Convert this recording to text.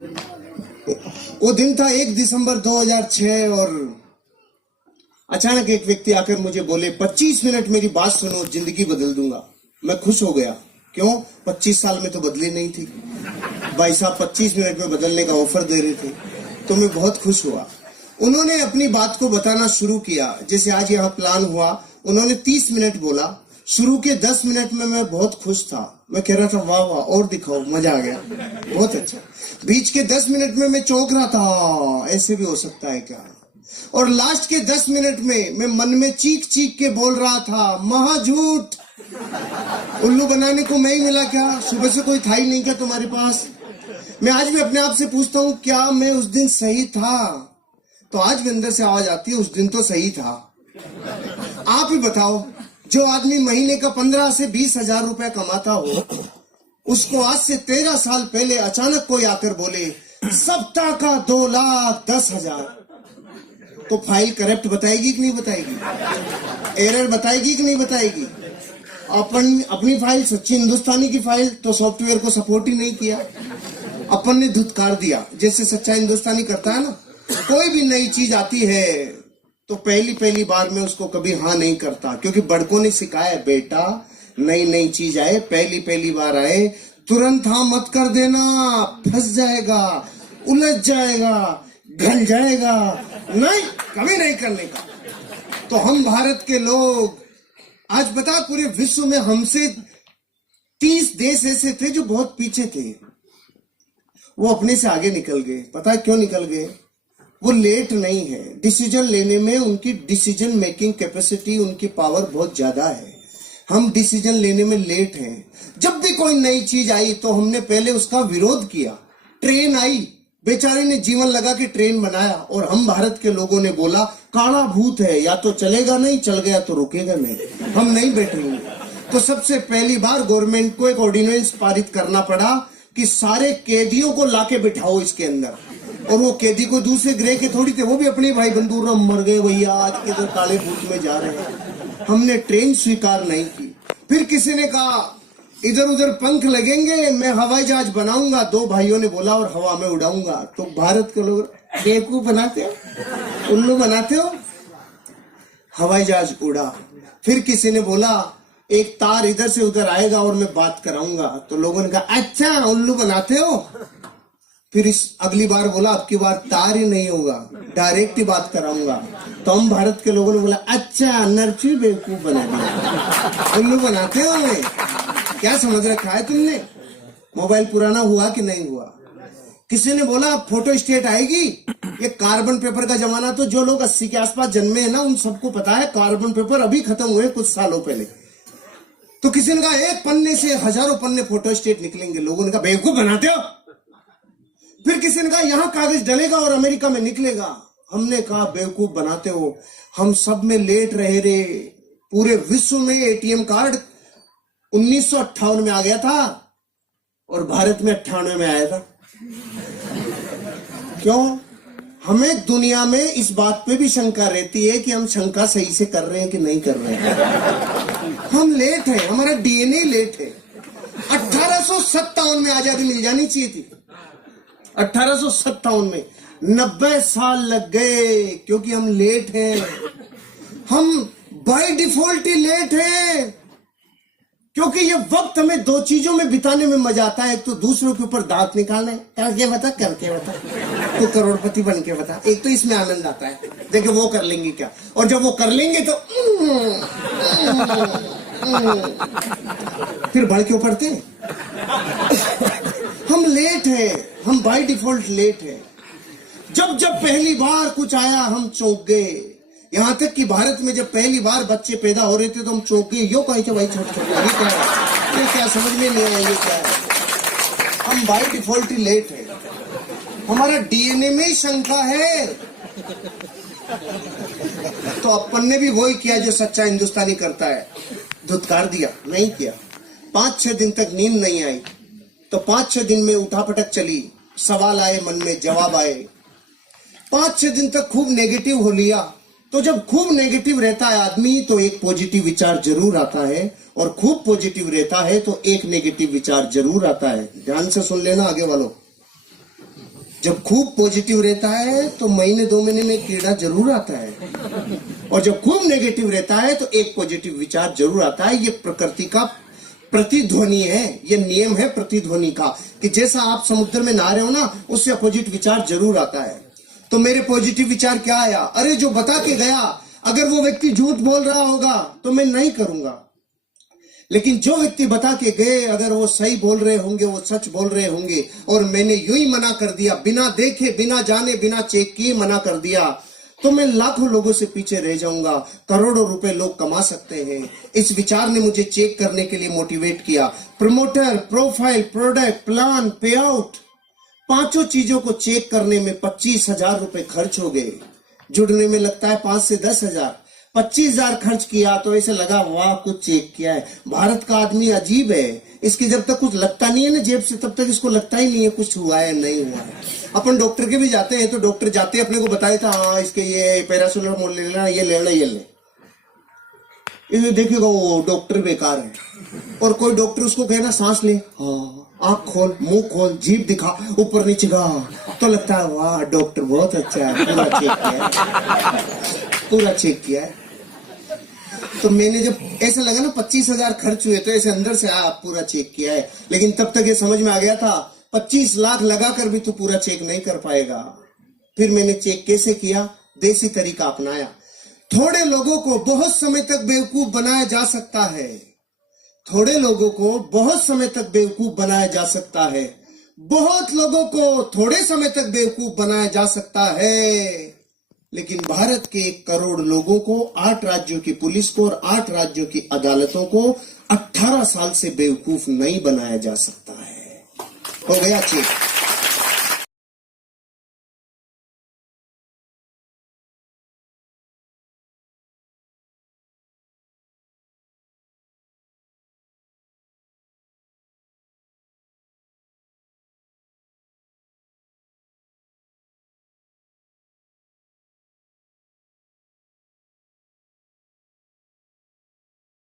वो दिन था 1 दिसंबर 2006 और अचानक एक व्यक्ति आकर मुझे बोले 25 मिनट मेरी बात सुनो, जिंदगी बदल दूंगा। मैं खुश हो गया। क्यों? 25 साल में तो बदली नहीं थी। भाई साहब 25 मिनट में बदलने का ऑफर दे रहे थे, तो मैं बहुत खुश हुआ। उन्होंने अपनी बात को बताना शुरू किया। जैसे आज यहाँ प्लान हुआ, उन्होंने 30 मिनट बोला। शुरू के 10 मिनट में मैं बहुत खुश था। मैं कह रहा था वाह वाह और दिखाओ, मजा आ गया, बहुत अच्छा। बीच के 10 मिनट में मैं चौंक रहा था, ऐसे भी हो सकता है क्या। और लास्ट के 10 मिनट में मैं मन में चीख चीख के बोल रहा था महा झूठ, उल्लू बनाने को मैं ही मिला क्या? सुबह से कोई था ही नहीं क्या तुम्हारे पास? मैं आज भी अपने आप से पूछता हूँ, क्या मैं उस दिन सही था? तो आज भी अंदर से आवाज आती है, उस दिन तो सही था। आप ही बताओ, जो आदमी महीने का 15 से 20 हजार रुपया कमाता हो, उसको आज से 13 साल पहले अचानक कोई आकर बोले सप्ताह का 2,10,000, तो फाइल करप्ट बताएगी कि नहीं बताएगी? एरर बताएगी कि नहीं बताएगी? अपनी फाइल सच्ची हिंदुस्तानी की फाइल तो सॉफ्टवेयर को सपोर्ट ही नहीं किया, अपन ने धुतकार दिया, जैसे सच्चा हिंदुस्तानी करता है ना। कोई भी नई चीज आती है तो पहली बार में उसको कभी हाँ नहीं करता, क्योंकि बड़कों ने सिखाया है, बेटा नई चीज आए, पहली बार आए, तुरंत हाँ मत कर देना, फंस जाएगा, उलझ जाएगा, ढल जाएगा, नहीं कभी नहीं करने का। तो हम भारत के लोग आज बता, पूरे विश्व में हमसे 30 देश ऐसे थे जो बहुत पीछे थे, वो अपने से आगे निकल गए। पता है क्यों निकल गए? वो लेट नहीं है, डिसीजन लेने में उनकी डिसीजन मेकिंग कैपेसिटी, उनकी पावर बहुत ज्यादा है। हम डिसीजन लेने में लेट हैं। जब भी कोई नई चीज आई तो हमने पहले उसका विरोध किया। ट्रेन आई, बेचारे ने जीवन लगा के ट्रेन बनाया, और हम भारत के लोगों ने बोला काला भूत है, या तो चलेगा नहीं, चल गया तो रुकेगा नहीं, हम नहीं बैठेंगे। तो सबसे पहली बार गवर्नमेंट को एक ऑर्डिनेंस पारित करना पड़ा कि सारे कैदियों को लाके बिठाओ इसके अंदर। और वो कैदी को दूसरे ग्रह के थोड़ी थे, वो भी अपने भाई बंधु मर गए भैया, आज के तो काले भूत में जा रहे हैं। हमने ट्रेन स्वीकार नहीं की। फिर किसी ने कहा इधर उधर पंख लगेंगे, मैं हवाई जहाज बनाऊंगा। 2 भाइयों ने बोला और हवा में उड़ाऊंगा। तो भारत के लोग बेवकूफ बनाते हो, उल्लू बनाते हो, हवाई जहाज उड़ा। फिर किसी ने बोला एक तार इधर से उधर आएगा और मैं बात कराऊंगा। तो लोगों ने कहा अच्छा उल्लू बनाते हो। फिर इस अगली बार बोला अब की बार तार ही नहीं होगा, डायरेक्ट ही बात कराऊंगा। तो हम भारत के लोगों ने बोला अच्छा नरची बेवकूफ बना दिया, उल्लू बनाते हो हमें, क्या समझ रखा है तुमने? मोबाइल पुराना हुआ कि नहीं हुआ? किसी ने बोला फोटो स्टेट आएगी। ये कार्बन पेपर का जमाना, तो जो लोग 80 के आसपास जन्मे हैं ना, उन सबको पता है कार्बन पेपर अभी खत्म हुए कुछ सालों पहले। तो किसी ने कहा एक पन्ने से हजारों पन्ने फोटो स्टेट निकलेंगे। लोगों ने कहा बेवकूफ बनाते हो। फिर किसी ने कहा यहाँ कागज डलेगा और अमेरिका में निकलेगा। हमने कहा बेवकूफ बनाते हो, हम सब में लेट रहे रे। पूरे विश्व में एटीएम कार्ड 1958 में आ गया था और भारत में 98 में आया था। क्यों? हमें दुनिया में इस बात पे भी शंका रहती है कि हम शंका सही से कर रहे हैं कि नहीं कर रहे हैं। हम लेट हैं, हमारा डीएनए लेट है। 1857 में आजादी मिल जानी चाहिए थी। 1857 में 90 साल लग गए, क्योंकि हम लेट हैं। हम बाय डिफॉल्ट ही लेट हैं, क्योंकि ये वक्त हमें 2 चीजों में बिताने में मजा आता है। एक तो दूसरों के ऊपर दांत निकालना है, करके बता तो करोड़पति बन के बता। एक तो इसमें आनंद आता है, देखो वो कर लेंगे क्या, और जब वो कर लेंगे तो फिर बढ़ क्यों पड़ते हैं? हम लेट हैं, हम बाय डिफॉल्ट लेट हैं। जब पहली बार कुछ आया हम चौंक गए। यहां तक कि भारत में जब पहली बार बच्चे पैदा हो रहे थे तो हम चौंक गए। यो कहे भाई छोटे ये क्या समझ में नहीं आया, ये क्या है? हम बाय डिफॉल्ट ही लेट है, हमारा डीएनए में शंका है। तो अपन ने भी वही किया जो सच्चा हिंदुस्तानी करता है, धुतकार दिया, नहीं किया। 5-6 दिन तक नींद नहीं आई, तो 5-6 दिन में उठापटक चली, सवाल आए मन में, जवाब आए। 5-6 दिन तक खूब नेगेटिव हो लिया। तो जब खूब नेगेटिव रहता है आदमी तो एक पॉजिटिव विचार जरूर आता है, और खूब पॉजिटिव रहता है तो एक नेगेटिव विचार जरूर आता है। ध्यान से सुन लेना आगे वालों। जब खूब पॉजिटिव रहता है तो महीने 2 महीने में कीड़ा जरूर आता है, और जब खूब नेगेटिव रहता है तो एक पॉजिटिव विचार जरूर आता है। ये प्रकृति का प्रतिध्वनि है, ये नियम है प्रतिध्वनि का, कि जैसा आप समुद्र में नहा रहे हो ना, उससे अपोजिट विचार जरूर आता है। तो मेरे पॉजिटिव विचार क्या आया? अरे जो बता के गया, अगर वो व्यक्ति झूठ बोल रहा होगा तो मैं नहीं करूंगा, लेकिन जो व्यक्ति बता के गए अगर वो सही बोल रहे होंगे, वो सच बोल रहे होंगे, और मैंने यूं ही मना कर दिया, बिना देखे, बिना जाने, बिना चेक किए मना कर दिया, तो मैं लाखों लोगों से पीछे रह जाऊंगा। करोड़ों रुपए लोग कमा सकते हैं। इस विचार ने मुझे चेक करने के लिए मोटिवेट किया। प्रमोटर, प्रोफाइल, प्रोडक्ट, प्लान, पे आउट, 5 चीजों को चेक करने में 25,000 रुपए खर्च हो गए। जुड़ने में लगता है 5 से 10,000। 25,000 खर्च किया तो ऐसे लगा वाह कुछ चेक किया है। भारत का आदमी अजीब है, इसकी जब तक कुछ लगता नहीं है ना जेब से, तब तक इसको लगता ही नहीं है कुछ हुआ है नहीं हुआ है। अपन डॉक्टर के भी जाते हैं तो डॉक्टर जाते अपने को बताए था, हाँ इसके ये पैरासिटामोल ले लेना, ये लेना, ये ले, ये देखिएगा वो डॉक्टर बेकार है। और कोई डॉक्टर उसको कहना सांस ले, हाँ आंख खोल, मुंह खोल, जीभ दिखा, ऊपर नीचे गा, तो लगता है वाह डॉक्टर बहुत अच्छा है, पूरा चेक किया है, पूरा चेक किया है। तो मैंने जब ऐसा लगा ना 25,000 खर्च हुए तो ऐसे अंदर से पूरा चेक किया है, लेकिन तब तक ये समझ में आ गया था 25 लाख लगाकर भी तू पूरा चेक नहीं कर पाएगा। फिर मैंने चेक कैसे किया? देसी तरीका अपनाया। थोड़े लोगों को बहुत समय तक बेवकूफ बनाया जा सकता है, थोड़े लोगों को बहुत समय तक बेवकूफ बनाया जा सकता है, बहुत लोगों को थोड़े समय तक बेवकूफ बनाया जा सकता है, लेकिन भारत के 1 करोड़ लोगों को, 8 राज्यों की पुलिस को और 8 राज्यों की अदालतों को 18 साल से बेवकूफ नहीं बनाया जा सकता है। हो गया चेक।